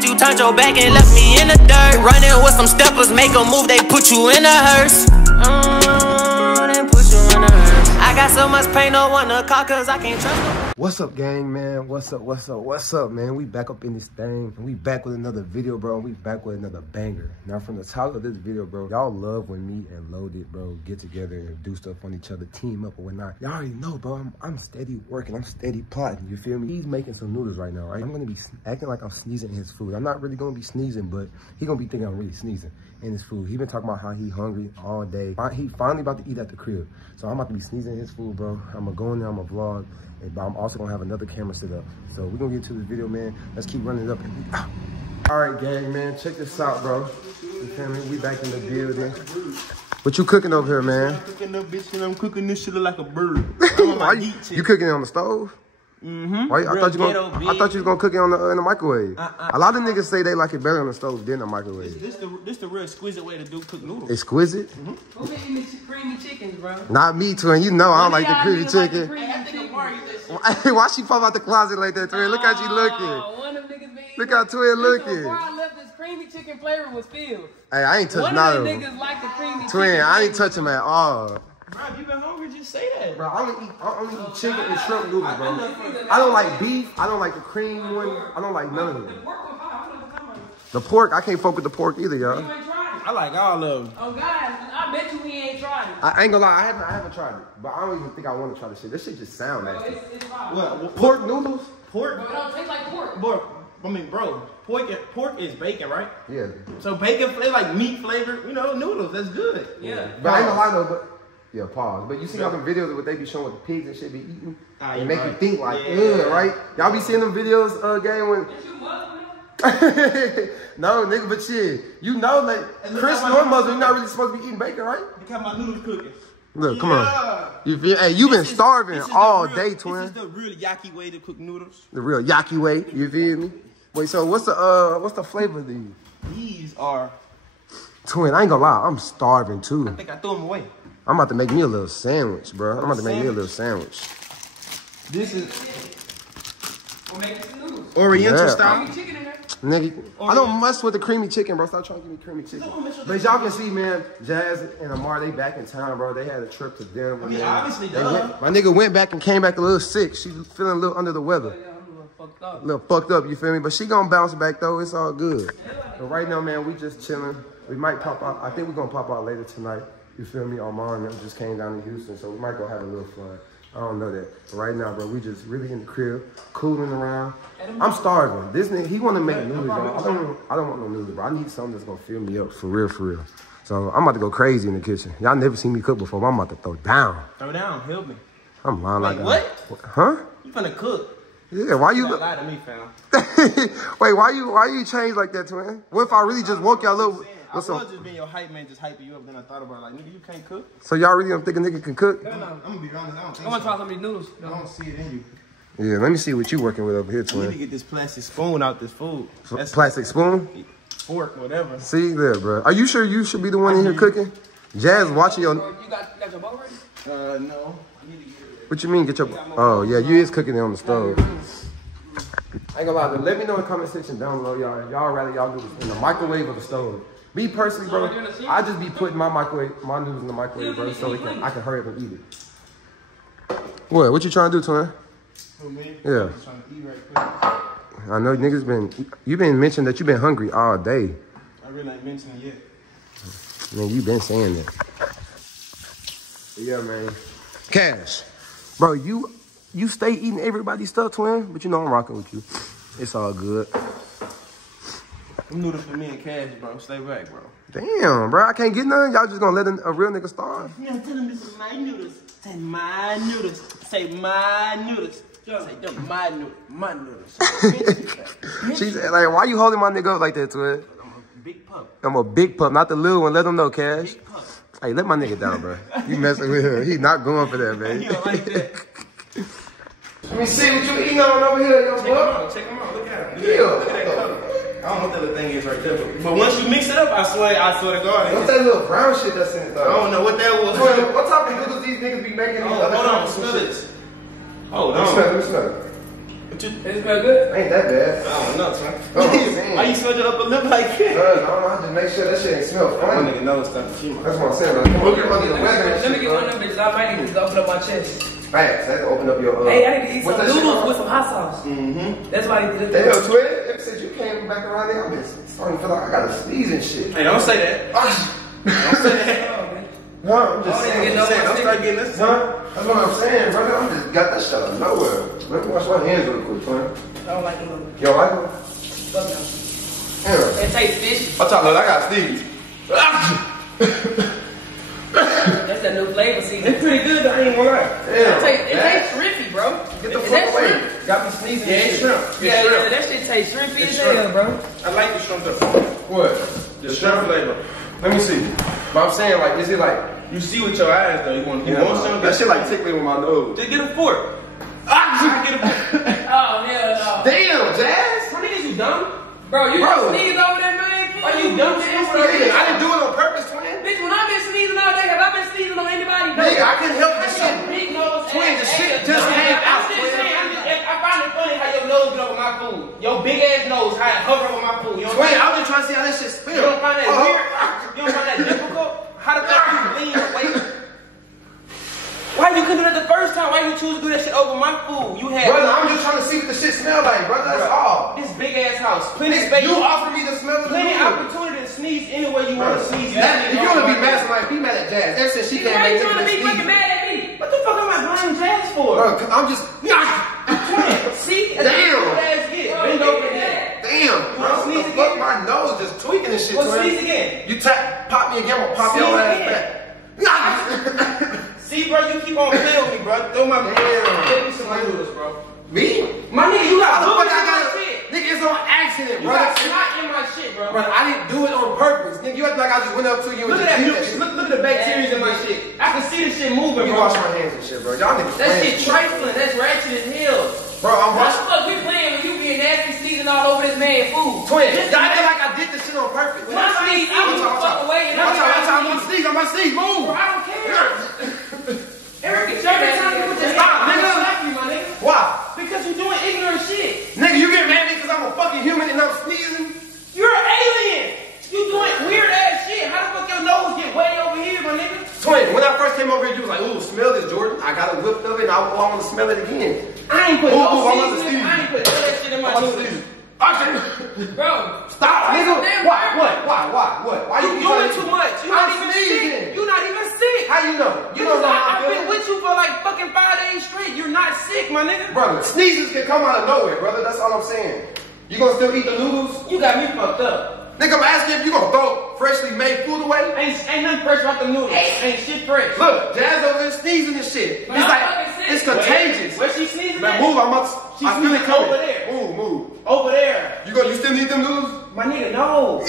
that you turned your back and left me in the dirt. Running with some steppers, make a move, they put you in a hearse. They put you in a hearse. I got so much pain, no one to call, cause I can't trust them. What's up, gang, man? What's up, man? We back up in this thing. We back with another video, bro. We back with another banger. Now, from the title of this video, bro, y'all love when me and Loaded, bro, get together and do stuff on each other, team up or whatnot. Y'all already know, bro, I'm steady working. I'm steady plotting, you feel me? He's making some noodles right now, right? I'm gonna be acting like I'm sneezing in his food. I'm not really gonna be sneezing, but he gonna be thinking I'm really sneezing in his food. He been talking about how he hungry all day. He finally about to eat at the crib. So I'm about to be sneezing in his food, bro. I'm gonna go in there, I'm gonna vlog. But I'm also gonna have another camera set up. So we're gonna get to the video, man. Let's keep running it up. All right, gang, man, check this out, bro. You feel me? We back in the building. What you cooking over here, man? I'm cooking up, bitch, and I'm cooking this shit like a bird. You cooking it on the stove? Mm-hmm. Why, I thought you was gonna cook it on in the microwave. A lot of niggas say they like it better on the stove than the microwave. This the real exquisite way to do cook noodles. Exquisite? Mm-hmm. Who been eating creamy chickens, bro? Not me, twin. You know I don't like the creamy chicken. Like Why she pop out the closet like that, twin? Look how she looking. One of them niggas been Look how twin looking. Before I left, this creamy chicken flavor was filled. Hey, I ain't touching One none of of them them. niggas like the creamy Twin, chicken. I ain't touching them at all. Bro, if you been hungry, just say that. Bro, I only eat chicken and shrimp noodles, bro. I don't like beef. I don't like the cream one. I don't like none of them. The pork, I can't fuck with the pork either, y'all. I like all of them. Oh, God, I bet you he ain't tried it. I ain't gonna lie, I haven't tried it. But I don't even think I want to try this shit. This shit just sound nasty. It's fine. What? Pork noodles? Pork? But it don't taste like pork. Bro, pork is bacon, right? Yeah. So bacon flavor, like meat flavor, noodles, that's good. Yeah. But I ain't gonna lie though, yeah, pause. But you see all them videos of what they be showing what the pigs and shit be eating? And make you think like, right? Y'all be seeing them videos, gang, when... No, nigga, but shit. You know, like, Chris nor Muslim, you're not really supposed to be eating bacon, right? Look at my noodles cooking. Look, come on. You feel? Hey, you been starving all day, twin. This is the real yaki way to cook noodles. The real yaki way, you feel me? Wait, so what's the flavor of these? These are... Twin, I ain't gonna lie, I'm starving too. I think I threw them away. I'm about to make me a little sandwich, bro. I'm about to make me a little sandwich. This is We'll make it some noodles. Oriental style. Creamy chicken in there. Nigga, I don't mess with the creamy chicken, bro. Stop trying to give me creamy chicken. But y'all can see, man, Jazz and Amar, they back in town, bro. They had a trip to Denver. I mean, obviously, duh. My nigga went back and came back a little sick. She's feeling a little under the weather. Yeah, I'm a little fucked up. A little fucked up, you feel me? But she gonna bounce back, though. It's all good. But right now, man, we just chilling. We might pop out. I think we're gonna pop out later tonight. You feel me? Amar and them just came down to Houston, so we might go have a little fun. I don't know that. But right now, bro, we just really in the crib, cooling around. I'm starving. This nigga, he want to make noodles, bro. I don't want no noodles, bro. I need something that's going to fill me up, for real. So I'm about to go crazy in the kitchen. Y'all never seen me cook before, but I'm about to throw down. Throw down, help me. I'm lying like that. What? Huh? You finna cook. Yeah, why you... You lie to me, fam. Wait, why you change like that, twin? What if I really just woke y'all up? I was just being your hype man, just hyping you up. Then I thought about it, like, nigga, you can't cook. So y'all really don't think a nigga can cook? No. I'm gonna be honest, I don't think I want to try some of these noodles. I don't see it in you. Yeah, let me see what you working with over here, You twin. need to get this plastic spoon out this food. That's Plastic spoon? Fork, whatever. See there, bro. Are you sure you should be the one in here cooking? Jazz watching your... You got your bowl ready? No. I need to get it. What you mean get your... Oh, yeah, you is cooking it on the stove. I ain't gonna lie, but let me know in the comment section down below, y'all. Y'all rather y'all do this in the microwave or the stove. Me personally, bro, I just be putting my noodles in the microwave, bro, so I can hurry up and eat it. What you trying to do, twin? Who, me? Yeah. I'm just trying to eat right quick. I know niggas you been mentioning that you been hungry all day. I really ain't mentioned it yet. Man, you been saying that. Yeah, man. Cash. Bro, you stay eating everybody's stuff, twin, but you know I'm rocking with you. It's all good. Them noodles for me and Cash, bro. Stay back, bro. Damn, bro, I can't get none. Y'all just gonna let a real nigga starve? Yeah, tell them this is my noodles. Say my noodles. Say my noodles. Say them my noodles. My noodles. She said, like, why you holding my nigga up like that, twin? I'm a big pup. I'm a big pup, not the little one. Let him know, Cash. Big pup. Hey, let my nigga down, bro. You messing with him. He not going for that, man. You don't like that. Let me see what you eating on over here, yo, boy. Check them out. Look at them. Yeah. Look at that color. I don't know what the other thing is right there. But once you mix it up, I swear to God. What's that little brown shit that's in it, though? I don't know what that was. What type of noodles these niggas be making? Hold on, smell this. Hold on. Let me smell it. What you? It smell good? Ain't that bad. I don't know, son. Oh, man. Why you smell your upper lip like that? I don't know, I just make sure that shit ain't smell My funny. nigga knows stuff. She That's what I'm saying, bro. Look at the weather and Let me shit, get one of bro. them bitches. I might need to open up my chest. Facts, that open up your, Hey, I need to eat what's some that shit noodles called? with some hot sauce. Mm-hmm. That's why I need to do Damn, that. twin, ever since you came back around there, I've been starting to feel like I got a sneeze and shit. Hey, don't say that. Don't say that. Oh, man. Huh? I'm just Oh, saying. nigga, Don't say- don't start getting this. Huh? That's what I'm saying, brother. I just got that shit out of nowhere. Let me wash my hands real quick, twin. I don't like them noodles. You don't like them? Fuck them. Yeah. It tastes fishy. Watch out, look, I got sneeze. That's that new flavor season. It's pretty good, I ain't gonna lie. Damn. It tastes shrimpy, bro. Get the Is fuck that away. shrimp? Got me sneezing. Yeah, and it's shit. shrimp. Yeah, It's yeah, shrimp. that shit tastes shrimpy It's as hell, shrimp. bro. I like the shrimp though. What? The shrimp flavor. Let me see. But I'm saying, like, is it like, You see with your eyes though. You want some? that shit like tickling with my nose. Just get a fork. I get a fork. Oh, hell no. Damn, Jazz. What niggas you dumb? Bro, you Bro. sneeze over there, man. Are you dumb? Yeah, I didn't do it on purpose, twin. Bitch, when I've been sneezing all day, have I been sneezing on anybody? Nigga, I couldn't help the That's shit. your big nose. Twin, the ass shit ass. just came out, I'm just twin. saying, I find it funny how your nose get over my food. Your big ass nose, how it hover over my food. You don't, Twin, I was just trying to see how that shit you spilled. don't find that weird? You don't find that difficult? How the fuck you lean away? Why you couldn't do that the first time? Why you choose to do that shit over my food? You had Brother, I'm just trying to see what the shit smell like, brother. That's all. this big ass house, plenty space. You offered me to smell the plenty food. opportunity to sneeze anywhere you want to sneeze. If you want to be mad, somebody be mad at Jazz. Ever since she came Why back, you trying to be niggas fucking been mad at me? What the fuck am I blaming Jazz for? Bro, cause I'm just. See? Damn. Ass get. Bend over there. Damn, bro. wanna What sneeze the fuck? again? My nose just tweaking and shit, Well, twin. sneeze again. You pop me again, I'm gonna pop Sneeze your ass again. back. See, bro, you keep on playing with me, bro. Throw my Damn. Give me some noodles, bro. Me? My nigga, you got How the fuck noodles I in my got shit. Nigga, it's on accident, You bro. got snot in my shit, bro. Bro, I didn't do it on purpose. Nigga, you act like I just went up to you and Look just at that. did that shit. Look at the bacteria in my shit. I can see the shit moving, You bro. wash my hands and shit, bro. Y'all niggas That playing. shit trifling. That's ratchet as hell. Bro, I'm Why the washing. fuck we playing when you being nasty sneezing all over this man's food? Twin, Just y'all act imagine- like I did this shit on purpose. When I sneeze, I move the fuck away and Watch out, watch out, I'm I'm sneeze, I'm gonna sneeze, move. I don't care. Eric, it's your time to put your Stop, hands nigga. on slap you, my nigga. Why? Because you doing ignorant shit. Nigga, you get mad at me because I'm a fucking human and I'm sneezing? You're an alien. You doing weird ass shit. How the fuck your nose get way over here, my nigga? Twin, when I first came over here, you was like, ooh, smell this, Jordan. I got a whiff of it and I want to smell it again. I ain't put Ooh, no ooh, I'm about to seasoning. sneeze. I ain't put none of that shit in my I'm noodles. sneezing. Bro, Stop, nigga. Damn, Why? bro. Why You keep doing trying to- too much. You're I'm not even sneezing. sick. You're not even sick. How you know? You don't know how I've I been feel. with you for like fucking 5 days straight. You're not sick, my nigga. Brother, sneezes can come out of nowhere, brother. That's all I'm saying. You gonna still eat the noodles? You got me fucked up. Nigga, I'm asking if you gonna throw freshly made food away? Ain't nothing fresh about the noodles. Ain't shit fresh. Look, Jazz over there sneezing and shit. But It's I'm like, fucking sick. it's contagious. Where she sneezing Man, at? move, I'm up. She's I feel it sneezing coming. over there. Move. Over there. You still need them noodles? My nigga, no.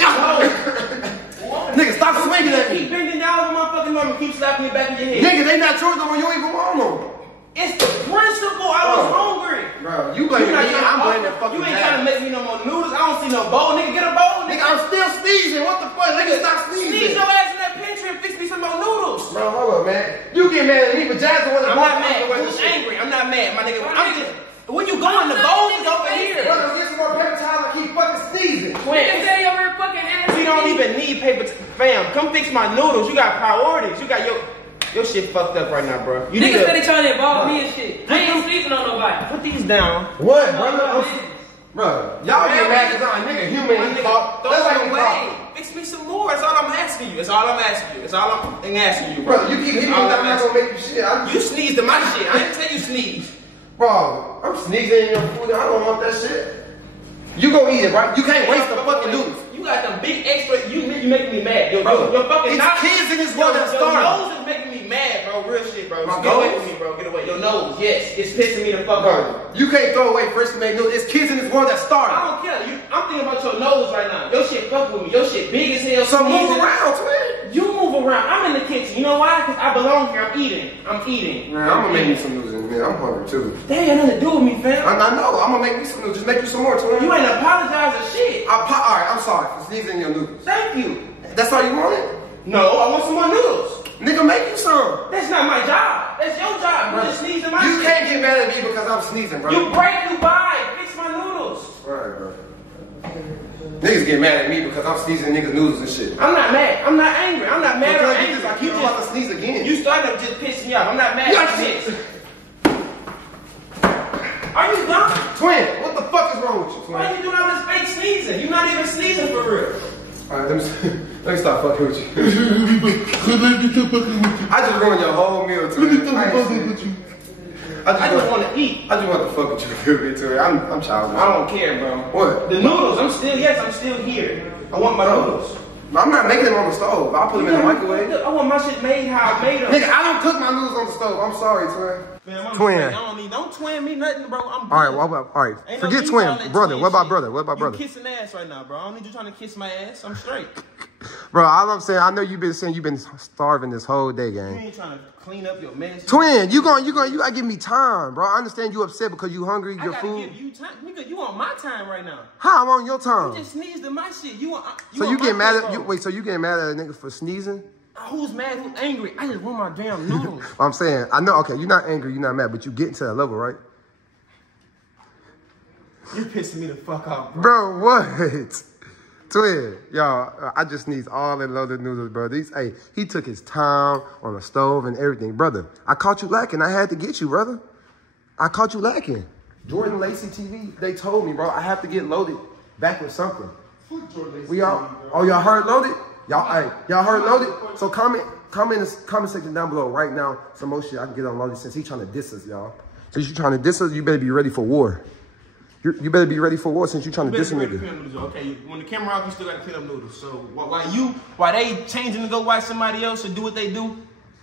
Nigga, stop swinging at Keep me. bending down with my fucking arm and keep slapping me back in your head. Nigga, they not yours no more. You don't even want them. It's the principle. I was Bro. hungry. Bro, you blaming me. I'm blaming fucking You ain't Jazz. trying to make me no more noodles. I don't see no bowl. Nigga, get a bowl. Nigga, I'm still sneezing. What the fuck? Nigga, stop Sneeze sneezing. your ass in that pantry and fix me some more noodles. Bro, hold up, man. You get mad at me, but Jazz the one that I'm not bought mad. the way Who's this shit. angry? I'm not mad, my nigga. My I'm nigga. just, when you going, the bowl is over here. Brother, get some more paper towels and keep fucking sneezing. you can say over here fucking ass. We don't even need paper. Fam, come fix my noodles. You got priorities. You got your shit fucked up right now, bro. You need Niggas to steady trying to involve me and shit. I ain't sneezing on nobody. put these down. What, No, brother? Bro, y'all get mad because I'm a nigga human My and nigga, talk. throw That's like it you away. talk. Fix me some more. That's all I'm asking you. That's all I'm asking you. That's all I'm asking you, Brother, you keep hitting me All with that, I'm I'm not asking- gonna make you shit. You sneezed in my shit. I didn't tell you sneeze. Bro, I'm sneezing in your food. I don't want that shit. You go eat it, right? You can't waste the fucking noodles. You got them big extra. You making me mad. Your fucking It's nose. kids in this world that Your starving. nose is making me mad, bro. Real shit, bro. My Get away nose? from me, bro. Get away. Your nose, yes. It's pissing me the fuck Bro, off. you can't throw away freshly made noodles. It's kids in this world that starving. I don't care. I'm thinking about your nose right now. Your shit fuck with me. Your shit big as hell. So move sneezing. around, twin. You move around. I'm in the kitchen. You know why? Because I belong here. I'm eating. Man, I'm gonna make you some noodles in a minute. I'm hungry too. That ain't nothing to do with me, fam. I know. I'm gonna make me some noodles. Just make you some more, twin. You ain't apologizing shit. Alright, I'm sorry for sneezing in your noodles. Thank you. That's all you wanted? No, I want some more noodles. Nigga, make you some. That's not my job. That's your job. You just sneeze in my You shit. can't get mad at me because I'm sneezing, bro. You break, you buy. Alright, bro. Niggas get mad at me because I'm sneezing niggas' noodles and shit. I'm not mad. I'm not angry. I'm not mad or angry. You just want to sneeze again. You started just pissing me off. I'm not mad at you. Are you dumb? Twin, what the fuck is wrong with you, twin? Why are you doing all this fake sneezing? You're not even sneezing for real. Alright, let me stop fucking with you. I just ruined your whole meal, twin. I just want to eat. I just want to fuck with you a little bit, twin. I'm childish. I don't care, bro. What? The noodles, I'm still here. I want my noodles. I'm not making them on the stove. I'll put them in the microwave. I want my shit made how I made them. Nigga, I don't cook my noodles on the stove. I'm sorry, twin. Man, twin. Don't twin me nothing, bro. I'm good. Alright, forget twin. Brother, what about brother? What about brother? You kissing ass right now, bro. I don't need you trying to kiss my ass. I'm straight. Bro, all I'm saying, I know you've been saying you've been starving this whole day, gang. You ain't trying to clean up your mess. Twin, you gotta give me time, bro. I understand you upset because you hungry, your food. I gotta give you time. Nigga, you on my time right now. How I'm on your time? You just sneezed in my shit. So you getting mad at wait, so you getting mad at a nigga for sneezing? Who's mad? Who's angry? I just want my damn noodles. I'm saying, I know, okay, you're not angry, you're not mad, but you getting to that level, right? You're pissing me the fuck off, bro. Bro, what? Twin, y'all, I just sneezed all that loaded noodles, bro. Hey, he took his time on the stove and everything. Brother, I caught you lacking. I had to get you, brother. I caught you lacking. Jordan Lacey TV, they told me, bro, I have to get loaded back with something. Y'all heard loaded? Y'all heard loaded? So comment in the comment section down below right now some more shit I can get on loaded since he's trying to diss us, y'all. Since you trying to diss us, you better be ready for war. You better be ready for war since you trying to diss a nigga. Okay, when the camera off, you still got to clean up noodles. So while they changing to go watch somebody else or do what they do,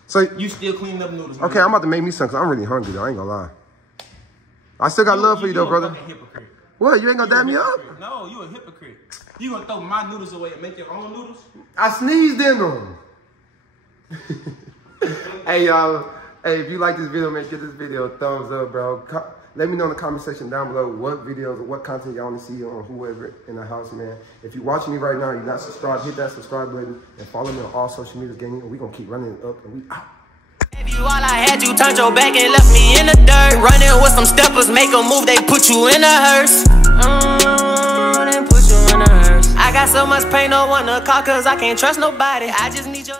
so you still cleaning up noodles. Okay, I'm about to make me some because I'm really hungry though. I ain't gonna lie. I still got love for you though, brother. Hypocrite. What? You ain't gonna dab me up? No, you a hypocrite. You gonna throw my noodles away and make your own noodles? I sneezed in them. Hey y'all, hey, if you like this video, man, give this video a thumbs up, bro. Let me know in the comment section down below what videos or what content y'all want to see on whoever in the house, man. If you're watching me right now and you're not subscribed, hit that subscribe button and follow me on all social media, gang. And we're going to keep running it up and we out. If you all I had, you turned your back and left me in the dirt. Running with some steppers, make a move, they put you in a hearse. They put you in a hearse. I got so much pain, no one to call, cause I can't trust nobody. I just need your...